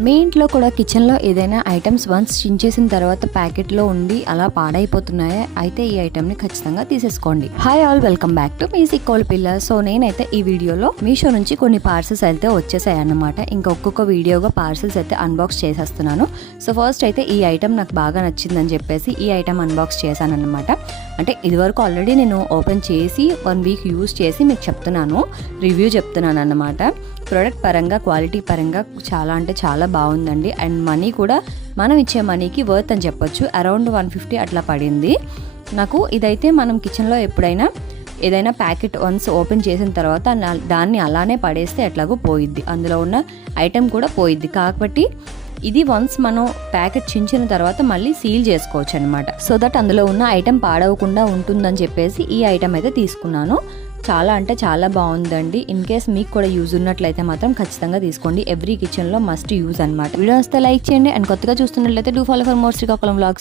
మీ ఇంట్లో కూడా కిచెన్లో ఏదైనా ఐటమ్స్ వన్స్ చించేసిన తర్వాత ప్యాకెట్లో ఉండి అలా పాడైపోతున్నాయా? అయితే ఈ ఐటమ్ని ఖచ్చితంగా తీసేసుకోండి. Hi all, welcome back to మీ సిక్కోల్ పిల్ల. సో నేనైతే ఈ వీడియోలో మీషో నుంచి కొన్ని పార్సల్స్ అయితే వచ్చేసాయి అన్నమాట. ఇంకా ఒక్కొక్క వీడియోగా పార్సల్స్ అయితే అన్బాక్స్ చేసేస్తున్నాను. సో ఫస్ట్ అయితే ఈ ఐటమ్ నాకు బాగా నచ్చిందని చెప్పేసి ఈ ఐటమ్ అన్బాక్స్ చేశాను అనమాట. అంటే ఇదివరకు ఆల్రెడీ నేను ఓపెన్ చేసి 1 వీక్ యూజ్ చేసి మీకు చెప్తున్నాను, రివ్యూ చెప్తున్నాను అన్నమాట. ప్రోడక్ట్ పరంగా, క్వాలిటీ పరంగా చాలా అంటే చాలా బాగుందండి. అండ్ మనీ కూడా మనం ఇచ్చే మనీకి వర్త్ అని చెప్పొచ్చు. అరౌండ్ 150 అట్లా పడింది నాకు. ఇదైతే మనం కిచెన్లో ఎప్పుడైనా ఏదైనా ప్యాకెట్ వన్స్ ఓపెన్ చేసిన తర్వాత దాన్ని అలానే పడేస్తే ఎట్లాగో పోయిద్ది, అందులో ఉన్న ఐటెం కూడా పోయిద్ది. కాబట్టి ఇది వన్స్ మనం ప్యాకెట్ చించిన తర్వాత మళ్ళీ సీల్ చేసుకోవచ్చు అనమాట. సో దట్ అందులో ఉన్న ఐటెం పాడవకుండా ఉంటుందని చెప్పేసి ఈ ఐటెం అయితే తీసుకున్నాను. చాలా అంటే చాలా బాగుందండి. ఇన్ కేస్ మీకు కూడా యూజ్ ఉన్నట్లయితే మాత్రం ఖచ్చితంగా తీసుకోండి. ఎవ్రీ కిచెన్లో మస్ట్ యూజ్ అనమాట. వీడియో వస్తే లైక్ చేయండి. అండ్ కొత్తగా చూస్తున్నట్లయితే do follow for more Srikakulam vlogs.